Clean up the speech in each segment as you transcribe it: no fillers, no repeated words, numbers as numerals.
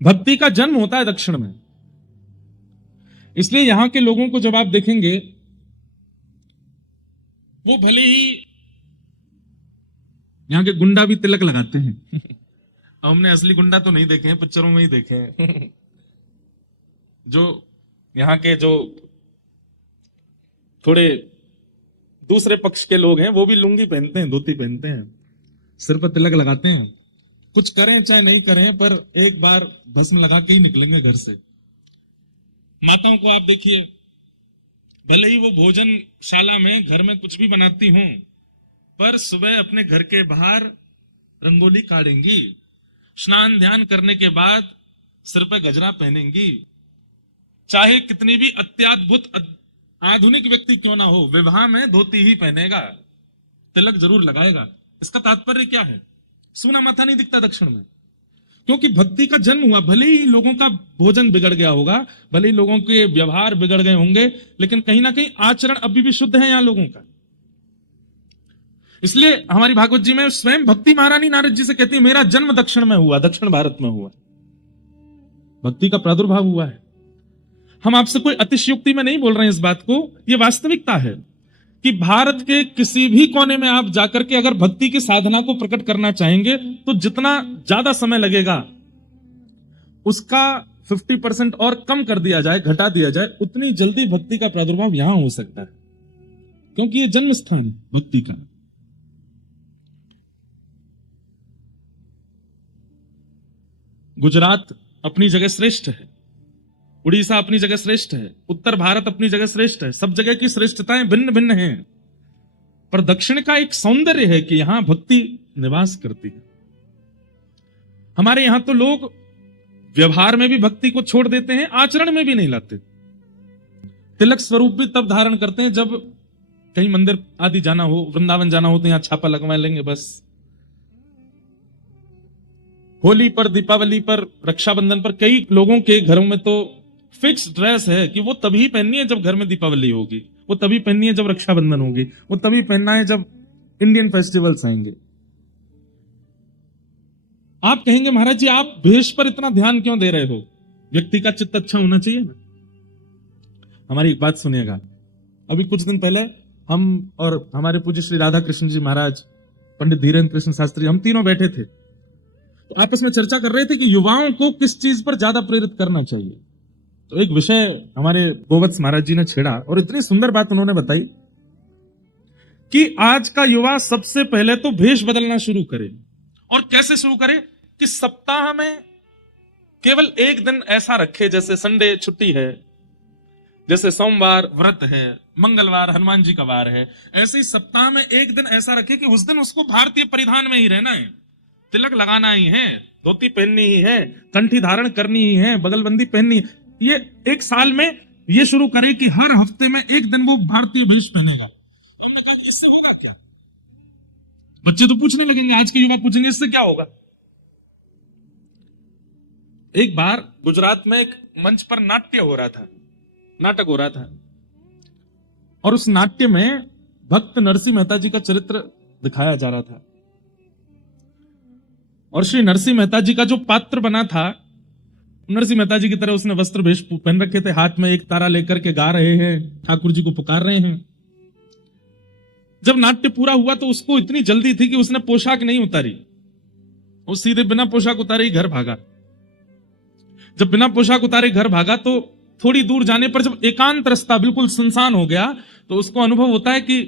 भक्ति का जन्म होता है दक्षिण में। इसलिए यहां के लोगों को जब आप देखेंगे, वो भले ही यहां के गुंडा भी तिलक लगाते हैं। हमने असली गुंडा तो नहीं देखे हैं, पिक्चरों में ही देखे हैं। जो यहाँ के जो थोड़े दूसरे पक्ष के लोग हैं वो भी लुंगी पहनते हैं, धोती पहनते हैं, सिर पर तिलक लगाते हैं। कुछ करें चाहे नहीं करें, पर एक बार भस्म लगा के ही निकलेंगे घर से। माताओं को आप देखिए, भले ही वो भोजनशाला में घर में कुछ भी बनाती हूं, पर सुबह अपने घर के बाहर रंगोली काटेंगी, स्नान ध्यान करने के बाद सिर पे गजरा पहनेंगी। चाहे कितनी भी अत्याद्भुत आधुनिक व्यक्ति क्यों ना हो, विवाह में धोती ही पहनेगा, तिलक जरूर लगाएगा। इसका तात्पर्य क्या है? सूना माथा नहीं दिखता दक्षिण में, क्योंकि भक्ति का जन्म हुआ। भले ही लोगों का भोजन बिगड़ गया होगा, भले ही लोगों के व्यवहार बिगड़ गए होंगे, लेकिन कहीं ना कहीं आचरण अभी भी शुद्ध है यहां लोगों का। इसलिए हमारी भागवत जी में स्वयं भक्ति महारानी नारद जी से कहती है, मेरा जन्म दक्षिण में हुआ, दक्षिण भारत में हुआ, भक्ति का प्रादुर्भाव हुआ है। हम आपसे कोई अतिशयोक्ति में नहीं बोल रहे हैं इस बात को, यह वास्तविकता है कि भारत के किसी भी कोने में आप जाकर के अगर भक्ति की साधना को प्रकट करना चाहेंगे तो जितना ज्यादा समय लगेगा उसका 50% और कम कर दिया जाए, घटा दिया जाए, उतनी जल्दी भक्ति का प्रादुर्भाव यहां हो सकता है, क्योंकि यह जन्म स्थान है भक्ति का। गुजरात अपनी जगह श्रेष्ठ है, उड़ीसा अपनी जगह श्रेष्ठ है, उत्तर भारत अपनी जगह श्रेष्ठ है, सब जगह की श्रेष्ठताएं भिन्न भिन्न हैं, पर दक्षिण का एक सौंदर्य है कि यहां भक्ति निवास करती है। हमारे यहां तो लोग व्यवहार में भी भक्ति को छोड़ देते हैं, आचरण में भी नहीं लाते। तिलक स्वरूप भी तब धारण करते हैं जब कहीं मंदिर आदि जाना हो, वृंदावन जाना हो तो यहां छापा लगवा लेंगे बस। होली पर, दीपावली पर, रक्षाबंधन पर कई लोगों के घरों में तो फिक्स ड्रेस है कि वो तभी पहननी है जब घर में दीपावली होगी, वो तभी पहननी है जब रक्षाबंधन होगी, वो तभी पहनना है जब इंडियन फेस्टिवल्स आएंगे। आप कहेंगे महाराज जी आप भेष पर इतना ध्यान क्यों दे रहे हो? व्यक्ति का चित्त अच्छा होना चाहिए ना। हमारी एक बात सुनिएगा, अभी कुछ दिन पहले हम और हमारे पूज्य श्री राधा कृष्ण जी महाराज, पंडित धीरेन्द्र कृष्ण शास्त्री, हम तीनों बैठे थे, तो आपस में चर्चा कर रहे थे कि युवाओं को किस चीज पर ज्यादा प्रेरित करना चाहिए। तो एक विषय हमारे गोवत्स महाराज जी ने छेड़ा और इतनी सुंदर बात उन्होंने बताई कि आज का युवा सबसे पहले तो भेष बदलना शुरू करे। और कैसे शुरू करे? कि सप्ताह में केवल एक दिन ऐसा रखे, जैसे संडे छुट्टी है, जैसे सोमवार व्रत है, मंगलवार हनुमान जी का वार है, ऐसे ही सप्ताह में एक दिन ऐसा रखे कि उस दिन उसको भारतीय परिधान में ही रहना है, तिलक लगाना ही है, धोती पहननी ही है, कंठी धारण करनी ही है, बगलबंदी पहननी है। ये एक साल में ये शुरू करे कि हर हफ्ते में एक दिन वो भारतीय भेष पहनेगा। तो हमने कहा इससे होगा क्या? बच्चे तो पूछने लगेंगे, आज के युवा पूछेंगे इससे क्या होगा। एक बार गुजरात में एक मंच पर नाट्य हो रहा था, नाटक हो रहा था, और उस नाट्य में भक्त नरसिंह मेहता जी का चरित्र दिखाया जा रहा था। और श्री नरसिंह मेहता जी का जो पात्र बना था, नरसिंह मेहता जी की तरह उसने वस्त्र भेष पहन रखे थे, हाथ में एक तारा लेकर के गा रहे हैं, ठाकुर जी को पुकार रहे हैं। जब नाट्य पूरा हुआ तो उसको इतनी जल्दी थी कि उसने पोशाक नहीं उतारी, वो सीधे बिना पोशाक उतारे ही घर भागा। जब बिना पोशाक उतारे घर भागा तो थोड़ी दूर जाने पर जब एकांत रास्ता बिल्कुल सुनसान हो गया तो उसको अनुभव होता है कि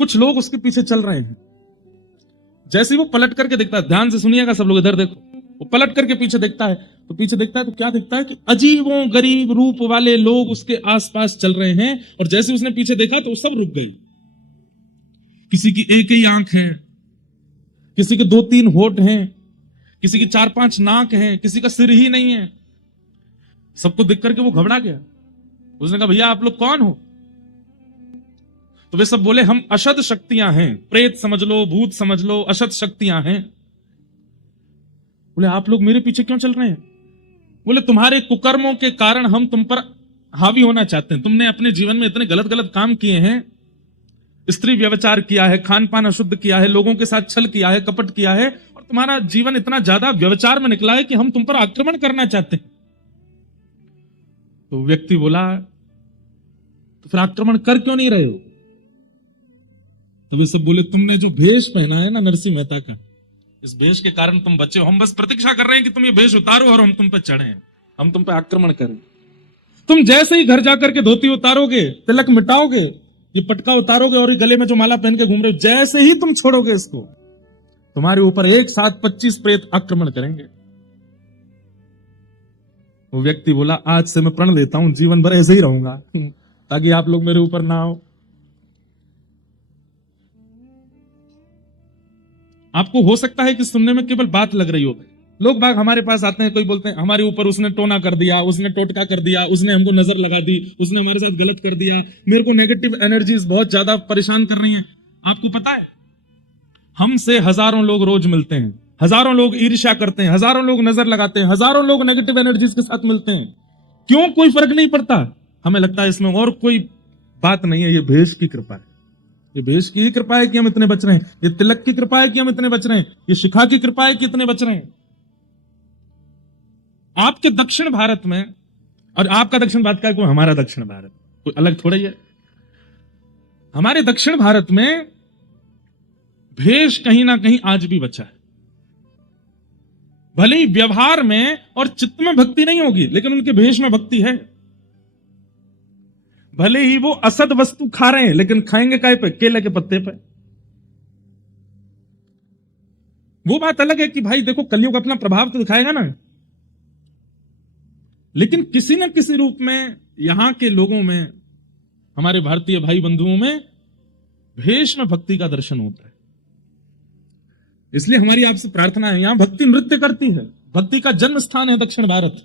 कुछ लोग उसके पीछे चल रहे हैं। जैसे ही वो पलट करके देखता है, ध्यान से सुनिएगा सब लोग, इधर देखो, वो पलट करके पीछे देखता है तो पीछे देखता है तो क्या देखता है कि अजीबों गरीब रूप वाले लोग उसके आसपास चल रहे हैं। और जैसे उसने पीछे देखा तो सब रुक गए। किसी की एक ही आंख है, किसी के 2-3 होठ हैं, किसी की 4-5 नाक हैं, किसी का सिर ही नहीं है। सबको देख करके वो घबरा गया। उसने कहा भैया आप लोग कौन हो? तो वे सब बोले हम अशद शक्तियां हैं, प्रेत समझ लो, भूत समझ लो, अशद शक्तियां हैं। बोले आप लोग मेरे पीछे क्यों चल रहे हैं? बोले तुम्हारे कुकर्मों के कारण हम तुम पर हावी होना चाहते हैं। तुमने अपने जीवन में इतने गलत गलत काम किए हैं, स्त्री व्यभिचार किया है, खान पान अशुद्ध किया है, लोगों के साथ छल किया है, कपट किया है, और तुम्हारा जीवन इतना ज्यादा व्यभिचार में निकला है कि हम तुम पर आक्रमण करना चाहते हैं। तो व्यक्ति बोला, तो फिर आक्रमण कर क्यों नहीं रहे हो? तो वे सब बोले, तुमने जो भेष पहना है ना नरसिंह मेहता का, इस भेष के कारण तुम बचे हो। हम बस प्रतीक्षा कर रहे हैं कि तुम ये भेष उतारो और हम तुम पे चढ़े, हम तुम पे आक्रमण करें। तुम जैसे ही घर जाकर के धोती उतारोगे, तिलक मिटाओगे, ये पटका उतारोगे और ये गले में जो माला पहन के घूम रहे हो, जैसे ही तुम छोड़ोगे इसको, तुम्हारे ऊपर एक साथ 25 प्रेत आक्रमण करेंगे। वो व्यक्ति बोला, आज से मैं प्रण लेता हूं, जीवन भर ऐसे ही रहूंगा ताकि आप लोग मेरे ऊपर ना आओ। आपको हो सकता है कि सुनने में केवल बात लग रही हो, लोग बाग हमारे पास आते हैं, कोई बोलते हैं हमारे ऊपर उसने टोना कर दिया, उसने टोटका कर दिया, उसने हमको नजर लगा दी, उसने हमारे साथ गलत कर दिया, मेरे को नेगेटिव एनर्जीज बहुत ज्यादा परेशान कर रही हैं। आपको पता है, हमसे हजारों लोग रोज मिलते हैं, हजारों लोग ईर्ष्या करते हैं, हजारों लोग नजर लगाते हैं, हजारों लोग नेगेटिव एनर्जीज के साथ मिलते हैं। क्यों? कोई फर्क नहीं पड़ता। हमें लगता है इसमें और कोई बात नहीं है, ये भेष की कृपा है, ये भेष की ही कृपा है कि हम इतने बच रहे हैं, ये तिलक की कृपा है कि हम इतने बच रहे हैं, ये शिखा की कृपा है कि इतने बच रहे हैं। आपके दक्षिण भारत में, और आपका दक्षिण भारत का कोई हमारा दक्षिण भारत कोई अलग थोड़ा ही है, हमारे दक्षिण भारत में भेष कहीं ना कहीं आज भी बचा है। भले ही व्यवहार में और चित्त में भक्ति नहीं होगी, लेकिन उनके भेष में भक्ति है। भले ही वो असद वस्तु खा रहे हैं, लेकिन खाएंगे काय पे? केले के पत्ते पे। वो बात अलग है कि भाई देखो, कलयुग अपना प्रभाव तो दिखाएगा ना, लेकिन किसी न किसी रूप में यहां के लोगों में, हमारे भारतीय भाई बंधुओं में भेष में भक्ति का दर्शन होता है। इसलिए हमारी आपसे प्रार्थना है, यहां भक्ति नृत्य करती है, भक्ति का जन्म स्थान है दक्षिण भारत।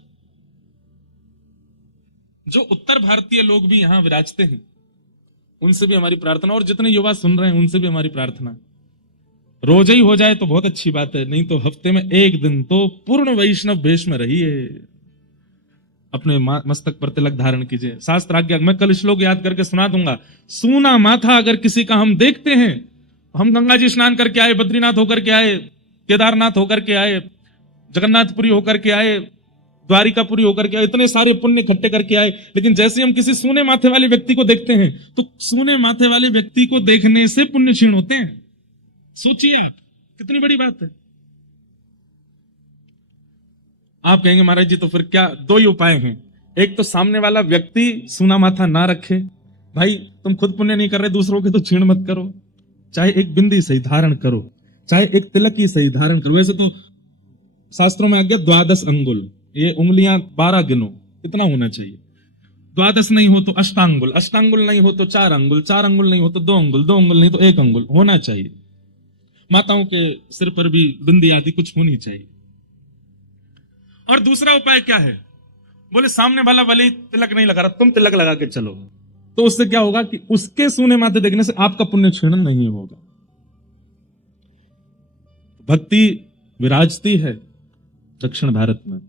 जो उत्तर भारतीय लोग भी यहां विराजते हैं, उनसे भी हमारी प्रार्थना, और जितने युवा सुन रहे हैं उनसे भी हमारी प्रार्थना, रोज ही हो जाए तो बहुत अच्छी बात है, नहीं तो हफ्ते में एक दिन तो पूर्ण वैष्णव भेष में रहिए, अपने मस्तक पर तिलक धारण कीजिए। शास्त्र आज्ञा, मैं कल श्लोक याद करके सुना दूंगा। सूना माथा अगर किसी का हम देखते हैं, हम गंगा जी स्नान करके आए, बद्रीनाथ होकर के आए, केदारनाथ होकर के आए, जगन्नाथपुरी होकर के आए, द्वारिकापुरी होकर के आए, इतने सारे पुण्य इकट्ठे करके आए, लेकिन जैसे हम किसी सूने माथे वाले व्यक्ति को देखते हैं, तो सूने माथे वाले व्यक्ति को देखने से पुण्य क्षीण होते हैं। सोचिए आप, कितनी बड़ी बात है। आप कहेंगे महाराज जी तो फिर क्या? दो ही उपाय हैं, एक तो सामने वाला व्यक्ति सूना माथा ना रखे। भाई तुम खुद पुण्य नहीं कर रहे, दूसरों के तो क्षीण मत करो, चाहे एक बिंदी सही धारण करो, चाहे एक तिलक ही सही धारण करो। वैसे तो शास्त्रों में आज्ञा 12 अंगुल, ये उंगलियां 12 गिनो, इतना होना चाहिए। 12 नहीं हो तो अष्टांगुल, अष्टांगुल नहीं हो तो 4 अंगुल, 4 अंगुल नहीं हो तो 2 अंगुल, 2 अंगुल नहीं तो 1 अंगुल होना चाहिए। माताओं के सिर पर भी बिंदी आदि कुछ होनी चाहिए। और दूसरा उपाय क्या है? बोले सामने वाला भले तिलक नहीं लगा रहा, तुम तिलक लगा के चलो, तो उससे क्या होगा कि उसके सूने माथे देखने से आपका पुण्य क्षीण नहीं होगा। भक्ति विराजती है दक्षिण भारत में।